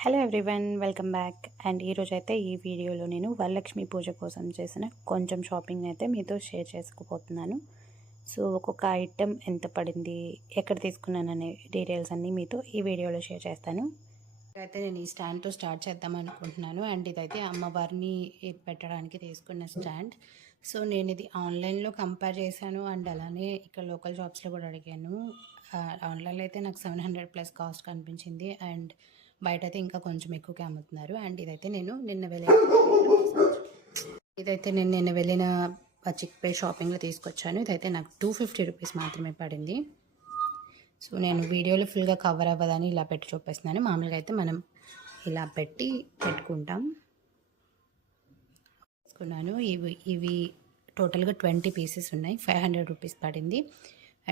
Hello everyone, welcome back. And ఈరోజు అయితే ఈ వీడియోలో నేను వరలక్ష్మి పూజ కోసం చేసిన కొంచెం షాపింగ్ అయితే మీతో షేర్ చేసుకోబోతున్నాను. సో ఒక్కొక్క ఐటెం ఎంత పడింది, ఎక్కడ తీసుకున్నాననే డీటెయిల్స్ అన్నీ మీతో ఈ వీడియోలో షేర్ చేస్తాను. అయితే నేను ఈ స్టాండ్తో స్టార్ట్ చేద్దాం అనుకుంటున్నాను. అండ్ ఇదైతే అమ్మవారిని పెట్టడానికి తీసుకున్న స్టాండ్. సో నేను ఇది ఆన్లైన్లో కంపేర్ చేశాను అండ్ అలానే ఇక్కడ లోకల్ షాప్స్లో కూడా అడిగాను. ఆన్లైన్లో అయితే నాకు 700+ కాస్ట్ కనిపించింది అండ్ బయట అయితే ఇంకా కొంచెం ఎక్కువగా అమ్ముతున్నారు. అండ్ ఇదైతే నేను నిన్న వెళ్ళిన చిక్పే షాపింగ్లో తీసుకొచ్చాను. ఇదైతే నాకు 250 రూపీస్ మాత్రమే పడింది. సో నేను వీడియోలో ఫుల్గా కవర్ అవ్వదని ఇలా పెట్టి చూపిస్తున్నాను. మామూలుగా అయితే మనం ఇలా పెట్టుకుంటాం. తీసుకున్నాను. ఇవి టోటల్గా 20 పీసెస్ ఉన్నాయి. 500 రూపీస్ పడింది.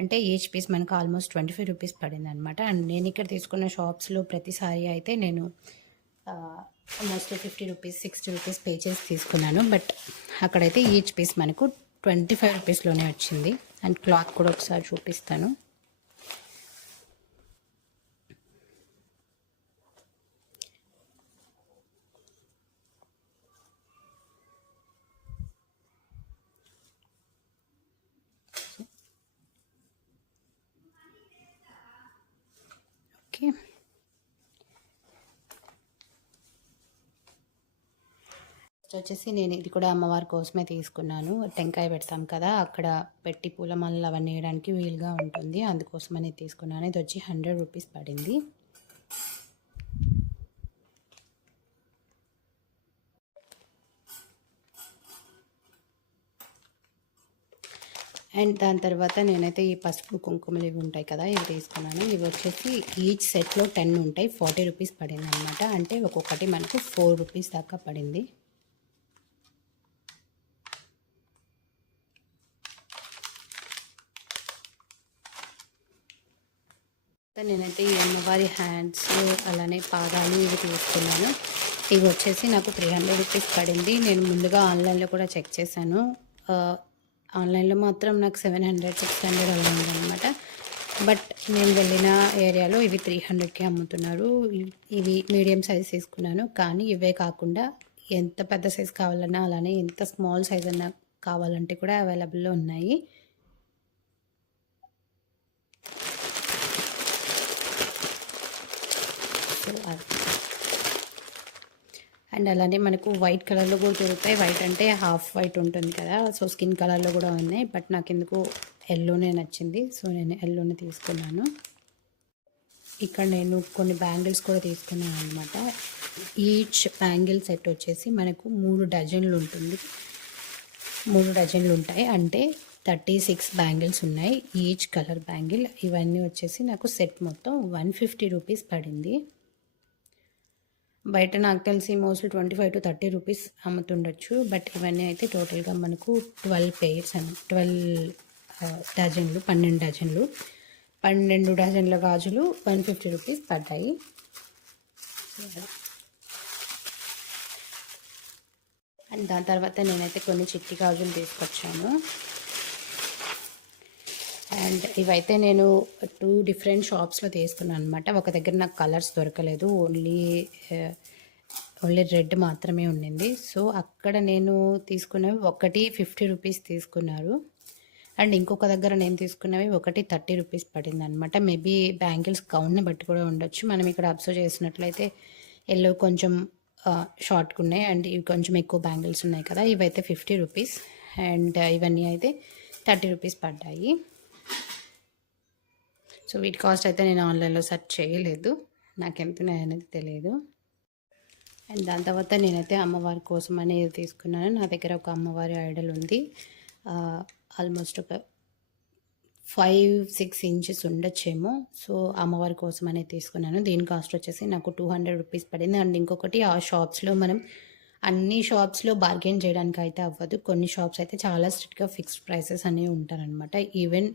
అంటే ఈచ్ పీస్ మనకు ఆల్మోస్ట్ 25 రూపీస్ పడింది అనమాట. అండ్ నేను ఇక్కడ తీసుకున్న షాప్స్లో ప్రతిసారి అయితే నేను మోస్ట్లీ 50 రూపీస్ 60 రూపీస్ పే చేసి తీసుకున్నాను. బట్ అక్కడైతే ఈచ్ పీస్ మనకు 25 రూపీస్లోనే వచ్చింది. అండ్ క్లాత్ కూడా ఒకసారి చూపిస్తాను. ఓకే, వచ్చేసి నేను ఇది కూడా అమ్మవారి కోసమే తీసుకున్నాను. టెంకాయ పెడతాం కదా, అక్కడ పెట్టి పూలమాలలు అవన్నీ వేయడానికి వీలుగా ఉంటుంది, అందుకోసమని తీసుకున్నాను. ఇది వచ్చి 100 రూపీస్ పడింది. అండ్ దాని తర్వాత నేనైతే ఈ పసుపు కుంకుమలు ఇవి ఉంటాయి కదా, ఇవి తీసుకున్నాను. ఇవి వచ్చేసి ఈచ్ సెట్లో 10 ఉంటాయి. 40 రూపీస్ పడింది అనమాట. అంటే ఒక్కొక్కటి మనకు 4 రూపీస్ దాకా పడింది. నేనైతే ఈ అమ్మవారి హ్యాండ్స్ అలానే పాదాలు ఇవి తీసుకున్నాను. ఇవి వచ్చేసి నాకు 300 రూపీస్ పడింది. నేను ముందుగా ఆన్లైన్లో కూడా చెక్ చేశాను. ఆన్లైన్లో మాత్రం నాకు 700 600 అలా ఉందన్నమాట. బట్ నేను వెళ్ళిన ఏరియాలో ఇవి 300కి అమ్ముతున్నారు. ఇవి మీడియం సైజ్ తీసుకున్నాను. కానీ ఇవే కాకుండా ఎంత పెద్ద సైజ్ కావాలన్నా అలానే ఎంత స్మాల్ సైజ్ అన్నా కావాలంటే కూడా అవైలబుల్లో ఉన్నాయి. అండ్ అలానే మనకు వైట్ కలర్లో కూడా దొరుకుతాయి. వైట్ అంటే హాఫ్ వైట్ ఉంటుంది కదా, సో స్కిన్ కలర్లో కూడా ఉన్నాయి. బట్ నాకు ఎందుకు ఎల్లోనే నచ్చింది, సో నేను ఎల్లోనే తీసుకున్నాను. ఇక్కడ నేను కొన్ని బ్యాంగిల్స్ కూడా తీసుకున్నాను అనమాట. ఈచ్ బ్యాంగిల్ సెట్ వచ్చేసి మనకు 3 డజన్లు ఉంటుంది. 3 డజన్లు ఉంటాయి, అంటే 36 బ్యాంగిల్స్ ఉన్నాయి. ఈచ్ కలర్ బ్యాంగిల్ ఇవన్నీ వచ్చేసి నాకు సెట్ మొత్తం 150 రూపీస్ పడింది. బయట నాకు తెలిసి మోస్ట్లీ 25 to 30 రూపీస్ అమ్ముతుండొచ్చు. బట్ ఇవన్నీ అయితే టోటల్గా మనకు 12 పెయిర్స్ అని 12 డజన్లు 12 డజన్లు 12 డజన్ల గాజులు 150 రూపీస్ పడ్డాయి. అండ్ దాని తర్వాత నేనైతే కొన్ని చిట్టి గాజులు తీసుకొచ్చాను. అండ్ ఇవైతే నేను 2 డిఫరెంట్ షాప్స్లో తీసుకున్నాను అనమాట. ఒక దగ్గర నాకు కలర్స్ దొరకలేదు, ఓన్లీ రెడ్ మాత్రమే ఉండింది. సో అక్కడ నేను తీసుకున్నవి ఒకటి 50 రూపీస్ తీసుకున్నారు. అండ్ ఇంకొక దగ్గర నేను తీసుకున్నవి ఒకటి 30 రూపీస్ పడింది అనమాట. మేబీ బ్యాంగిల్స్ కౌంట్ని బట్టి కూడా ఉండొచ్చు. మనం ఇక్కడ అబ్జర్వ్ చేసినట్లయితే ఎల్లో కొంచెం షార్ట్గా ఉన్నాయి అండ్ ఇవి కొంచెం ఎక్కువ బ్యాంగిల్స్ ఉన్నాయి కదా. ఇవైతే 50 రూపీస్ అండ్ ఇవన్నీ అయితే 30 రూపీస్ పడ్డాయి. సో వీటి కాస్ట్ అయితే నేను ఆన్లైన్లో సెర్చ్ చేయలేదు, నాకు ఎంత అనేది తెలియదు. అండ్ దాని తర్వాత నేనైతే అమ్మవారి కోసం అనేది తీసుకున్నాను. నా దగ్గర ఒక అమ్మవారి ఐడల్ ఉంది, ఆల్మోస్ట్ ఒక 5-6 ఇంచెస్ ఉండొచ్చేమో. సో అమ్మవారి కోసం అనేది తీసుకున్నాను. దీని కాస్ట్ వచ్చేసి నాకు 200 రూపీస్ పడింది. అండ్ ఇంకొకటి, ఆ షాప్స్లో మనం అన్ని షాప్స్లో బార్గెన్ చేయడానికి అయితే అవ్వదు. కొన్ని షాప్స్ అయితే చాలా స్ట్రిక్ట్గా ఫిక్స్డ్ ప్రైసెస్ అనేవి ఉంటారనమాట. ఈవెన్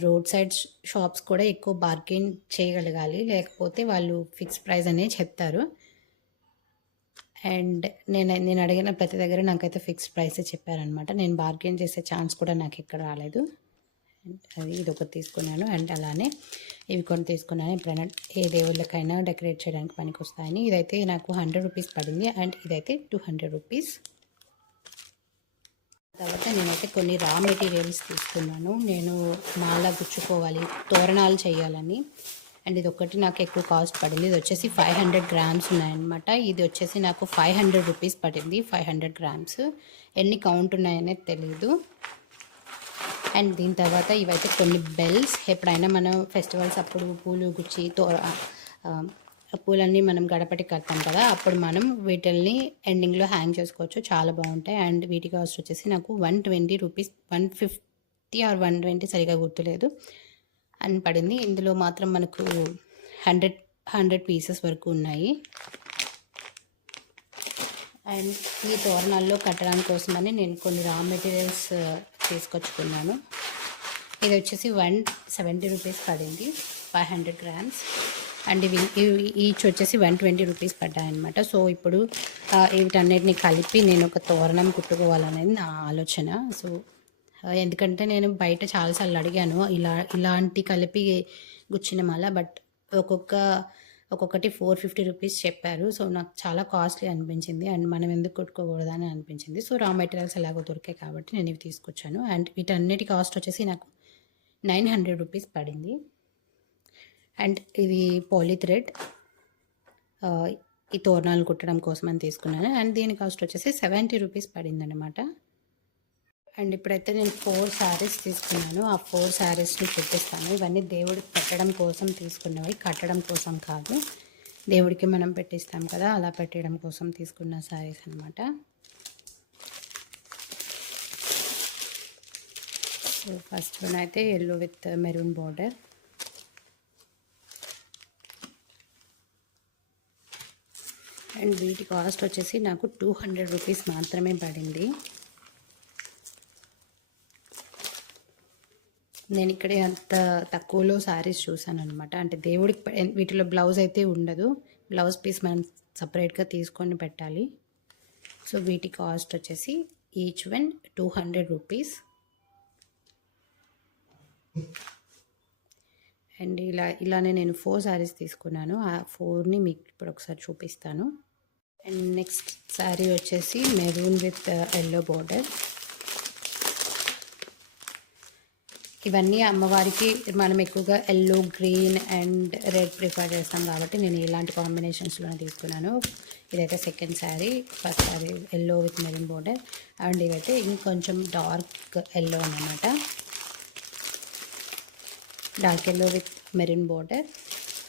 రోడ్ సైడ్ షాప్స్ కూడా ఎక్కువ బార్గెన్ చేయగలగాలి, లేకపోతే వాళ్ళు ఫిక్స్డ్ ప్రైస్ అనేది చెప్తారు. అండ్ నేను అడిగిన ప్రతి దగ్గర నాకైతే ఫిక్స్డ్ ప్రైసే చెప్పారనమాట. నేను బార్గెన్ చేసే ఛాన్స్ కూడా నాకు ఎక్కడ రాలేదు. అది ఇదొకటి తీసుకున్నాను. అండ్ అలానే ఇవి కొన్ని తీసుకున్నాను. ఎప్పుడైనా ఏ దేవుళ్ళకైనా డెకరేట్ చేయడానికి పనికొస్తాయని. ఇదైతే నాకు 100 రూపీస్ పడింది. అండ్ ఇదైతే 200 రూపీస్. తర్వాత నేనైతే కొన్ని రా మెటీరియల్స్ తీసుకున్నాను. నేను మాల గుచ్చుకోవాలి, తోరణాలు చేయాలని. అండ్ ఇది ఒకటి నాకు ఎక్కువ కాస్ట్ పడింది. ఇది వచ్చేసి 500 గ్రామ్స్ ఉన్నాయన్నమాట. ఇది వచ్చేసి నాకు 500 రూపీస్ పడింది. 500 గ్రామ్స్. ఎన్ని కౌంట్ ఉన్నాయనేది తెలీదు. అండ్ దీని తర్వాత ఇవైతే కొన్ని బెల్స్. ఎప్పుడైనా మనం ఫెస్టివల్స్ అప్పుడు పూలు గుచ్చి పూలన్నీ మనం గడపటి కడతాం కదా, అప్పుడు మనం వీటిల్ని ఎండింగ్లో హ్యాంగ్ చేసుకోవచ్చు. చాలా బాగుంటాయి. అండ్ వీటి కాస్ట్ వచ్చేసి నాకు 120 రూపీస్, 150 ఆర్ 120 సరిగా గుర్తులేదు అని పడింది. ఇందులో మాత్రం మనకు 100 పీసెస్ వరకు ఉన్నాయి. అండ్ ఈ తోరణాల్లో కట్టడానికి కోసమని నేను కొన్ని రా మెటీరియల్స్ తీసుకొచ్చుకున్నాను. ఇది వచ్చేసి 170 రూపీస్ పడింది, 500 గ్రామ్స్. అండ్ ఇవి ఈచ్ వచ్చేసి 120 రూపీస్ పడ్డాయన్నమాట. సో ఇప్పుడు వీటన్నిటిని కలిపి నేను ఒక తోరణం కుట్టుకోవాలనేది నా ఆలోచన. సో ఎందుకంటే నేను బయట చాలాసార్లు అడిగాను ఇలాంటి కలిపి గుచ్చిన మాల, బట్ ఒక్కొక్కటి 450 రూపీస్ చెప్పారు. సో నాకు చాలా కాస్ట్లీ అనిపించింది. అండ్ మనం ఎందుకు కొట్టుకోకూడదని అనిపించింది. సో రా మెటీరియల్స్ ఎలాగో దొరికాయి కాబట్టి నేను ఇవి తీసుకొచ్చాను. అండ్ వీటన్నిటి కాస్ట్ వచ్చేసి నాకు 900 రూపీస్ పడింది. అండ్ ఇది పాలీథ్రెడ్, ఈ తోరణాలు కుట్టడం కోసం అని తీసుకున్నాను. అండ్ దీని కాస్ట్ వచ్చేసి 70 రూపీస్ పడింది అనమాట. అండ్ ఇప్పుడైతే నేను 4 శారీస్ తీసుకున్నాను. ఆ 4 శారీస్ని చూపిస్తాను. ఇవన్నీ దేవుడికి పెట్టడం కోసం తీసుకున్నవి, కట్టడం కోసం కాదు. దేవుడికి మనం పెట్టిస్తాం కదా, అలా పెట్టడం కోసం తీసుకున్న శారీస్ అనమాట. సో ఫస్ట్ వన్ అయితే yellow with maroon border. And వీటి కాస్ట్ వచ్చేసి నాకు 200 రూపీస్ మాత్రమే పడింది. నేను ఇక్కడే అంత తక్కువలో శారీస్ చూసాను అనమాట. అంటే దేవుడికి వీటిలో బ్లౌజ్ అయితే ఉండదు, బ్లౌజ్ పీస్ మనం సపరేట్గా తీసుకొని పెట్టాలి. సో వీటి కాస్ట్ వచ్చేసి ఈచ్ వన్ 200 రూపీస్. అండ్ ఇలానే నేను 4 శారీస్ తీసుకున్నాను. ఆ 4ని మీకు ఇప్పుడు ఒకసారి చూపిస్తాను. అండ్ నెక్స్ట్ శారీ వచ్చేసి మెరూన్ విత్ ఎల్లో బార్డర్. ఇవన్నీ అమ్మవారికి మనం ఎక్కువగా yellow, green and red prefer చేస్తాం కాబట్టి నేను ఇలాంటి కాంబినేషన్స్లోనే తీసుకున్నాను. ఇదైతే second sari. First sari yellow with maroon border. And ఇవైతే ఇంకొంచెం డార్క్ ఎల్లో అన్నమాట. Dark yellow with maroon border.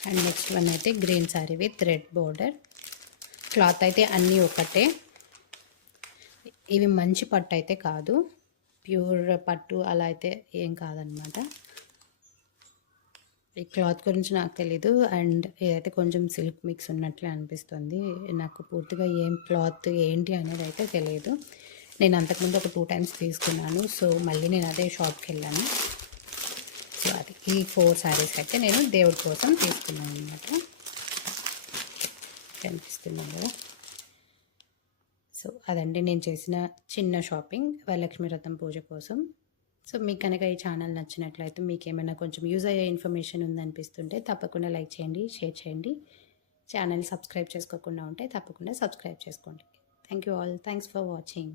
And next one అయితే green sari with red border. Cloth అయితే అన్నీ ఒకటే. ఇవి మంచి పట్టు అయితే కాదు, ప్యూర్ పట్టు అలా అయితే ఏం కాదనమాట. ఈ క్లాత్ గురించి నాకు తెలీదు. అండ్ ఇదైతే కొంచెం సిల్క్ మిక్స్ ఉన్నట్లే అనిపిస్తుంది నాకు. పూర్తిగా ఏం క్లాత్ ఏంటి అనేది అయితే తెలియదు. నేను అంతకుముందు ఒక 2 టైమ్స్ తీసుకున్నాను. సో మళ్ళీ నేను అదే షాప్కి వెళ్ళాను. సో అది ఈ 4 శారీస్ అయితే నేను దేవుడి కోసం తీసుకున్నాను అనమాట. కనిపిస్తున్నాను కదా. సో అదండి నేను చేసిన చిన్న షాపింగ్ వరలక్ష్మి వ్రతం పూజ కోసం. సో మీకు కనుక ఈ ఛానల్ నచ్చినట్లయితే, మీకు ఏమైనా కొంచెం యూజ్ అయ్యే ఇన్ఫర్మేషన్ ఉందనిపిస్తుంటే తప్పకుండా లైక్ చేయండి, షేర్ చేయండి. ఛానల్ సబ్స్క్రైబ్ చేసుకోకుండా ఉంటే తప్పకుండా సబ్స్క్రైబ్ చేసుకోండి. Thank you all. Thanks for watching.